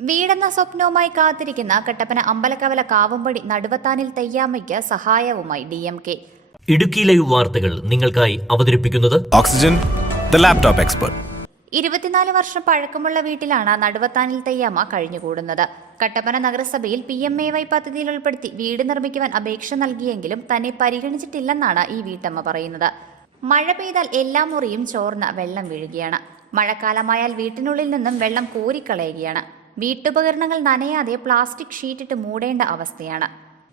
വീടെന്ന സ്വപ്നവുമായി കാത്തിരിക്കുന്ന കട്ടപ്പന അമ്പലക്കവല കാവുംപടി നടുവത്താനിൽ തെയ്യാമ്മയ്ക്ക് സഹായവുമായി DMK. Idukki live വാർത്തകൾ നിങ്ങൾക്കായി അവതരിപ്പിക്കുന്നത് ഓക്സിജൻ ദ ലാപ്ടോപ്പ് എക്സ്പെർട്ട്. 24 വർഷം പഴക്കമുള്ള വീട്ടിലാണ് നടുവത്താനിൽ തെയ്യാമ്മ കഴിഞ്ഞുകൂടുന്നത്. കട്ടപ്പന നഗരസഭയിൽ PMAY പദ്ധതിയിൽ ഉൾപ്പെടുത്തി വീട് നിർമ്മിക്കുവാൻ അപേക്ഷ നൽകിയെങ്കിലും തന്നെ പരിഗണിച്ചിട്ടില്ലെന്നാണ് ഈ വീട്ടമ്മ പറയുന്നത്. മഴ പെയ്താൽ എല്ലാ മുറിയും ചോർന്ന് വെള്ളം വീഴുകയാണ്. മഴക്കാലമായാൽ വീട്ടിനുള്ളിൽ നിന്നും വെള്ളം കോരിക്കളയുകയാണ്. വീട്ടുപകരണങ്ങൾ നനയാതെ പ്ലാസ്റ്റിക് ഷീറ്റിട്ട് മൂടേണ്ട അവസ്ഥയാണ്.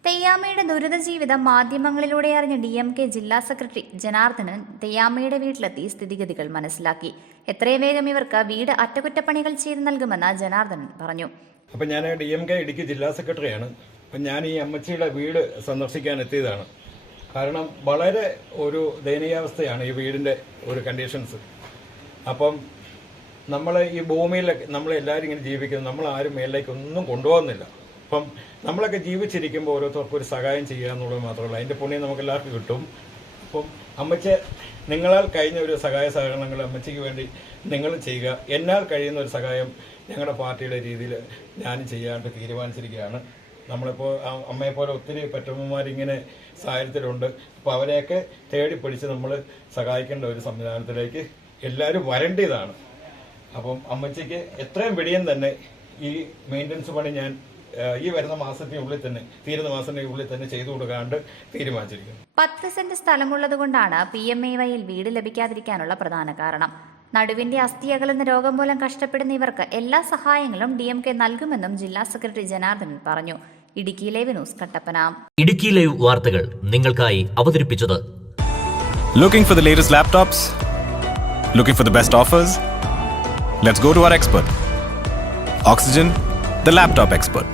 തെയ്യാമ്മയുടെ ദുരിത ജീവിതം മാധ്യമങ്ങളിലൂടെ അറിഞ്ഞ DMK ജില്ലാ സെക്രട്ടറി ജനാർദ്ദനൻ തെയ്യാമ്മയുടെ വീട്ടിലെത്തി സ്ഥിതിഗതികൾ മനസ്സിലാക്കി. എത്രയും വേഗം ഇവർക്ക് വീട് അറ്റകുറ്റപ്പണികൾ ചെയ്ത് നൽകുമെന്ന് ജനാർദ്ദനൻ പറഞ്ഞു. അപ്പം ഞാൻ DMK ഇടുക്കി ജില്ലാ സെക്രട്ടറിയാണ്. അപ്പം ഞാൻ ഈ അമ്മച്ചിയുടെ വീട് സന്ദർശിക്കാൻ എത്തിയതാണ്. കാരണം വളരെ ഒരു ദയനീയാവസ്ഥയാണ് ഈ വീടിൻ്റെ ഒരു കണ്ടീഷൻസ്. അപ്പം നമ്മൾ ഈ ഭൂമിയിൽ നമ്മളെല്ലാവരും ഇങ്ങനെ ജീവിക്കുന്നത്, നമ്മളാരും മേലിലേക്ക് ഒന്നും കൊണ്ടുപോകുന്നില്ല. അപ്പം നമ്മളൊക്കെ ജീവിച്ചിരിക്കുമ്പോൾ ഓരോരുത്തർക്കും ഒരു സഹായം ചെയ്യുക എന്നുള്ളത് മാത്രമല്ല, അതിൻ്റെ പുണ്യം നമുക്ക് എല്ലാവർക്കും കിട്ടും. അപ്പം അമ്മച്ചി നിങ്ങളാൽ കഴിഞ്ഞ ഒരു സഹായ സഹകരണങ്ങൾ അമ്മച്ചിക്ക് വേണ്ടി നിങ്ങൾ ചെയ്യുക. എന്നാൽ കഴിയുന്ന ഒരു സഹായം ഞങ്ങളുടെ പാർട്ടിയുടെ രീതിയിൽ ഞാനും ചെയ്യാണ്ട് തീരുമാനിച്ചിരിക്കുകയാണ്. നമ്മളിപ്പോൾ അമ്മയെപ്പോലെ ഒത്തിരി പെറ്റമ്മമാരിങ്ങനെ സാഹചര്യത്തിലുണ്ട്. അപ്പോൾ അവരെയൊക്കെ തേടി പിടിച്ച് നമ്മൾ സഹായിക്കേണ്ട ഒരു സംവിധാനത്തിലേക്ക് എല്ലാവരും വരേണ്ടതാണ്. അപ്പം അമ്മച്ചിക്ക് എത്രയും വെടിയും തന്നെ ഈ മെയിൻ്റനൻസ് പണി ഞാൻ ഈ വരുന്ന മാസത്തിനുള്ളിൽ തന്നെ തീരുന്ന മാസത്തിനുള്ളിൽ തന്നെ ചെയ്തു കൊടുക്കാണ്ട് തീരുമാനിച്ചിരിക്കുന്നു. 10 സെന്റ് സ്ഥലമുള്ളതുകൊണ്ടാണ് PMAYയിൽ വീട് ലഭിക്കാതിരിക്കാനുള്ള പ്രധാന കാരണം. നടുവിന്റെ അസ്ഥി അകലുന്ന രോഗം മൂലം കഷ്ടപ്പെടുന്ന ഇവർക്ക് എല്ലാ സഹായങ്ങളും DMK നൽകുമെന്നും ജില്ലാ സെക്രട്ടറി ജനാർദ്ദനൻ പറഞ്ഞു. Idukki live news Kattappana. Idukki live വാർത്തകൾ നിങ്ങൾക്കായി അവതരിപ്പിച്ചത് Looking for the latest laptops? Looking for the best offers? Let's go to our expert. Oxygen, the laptop expert.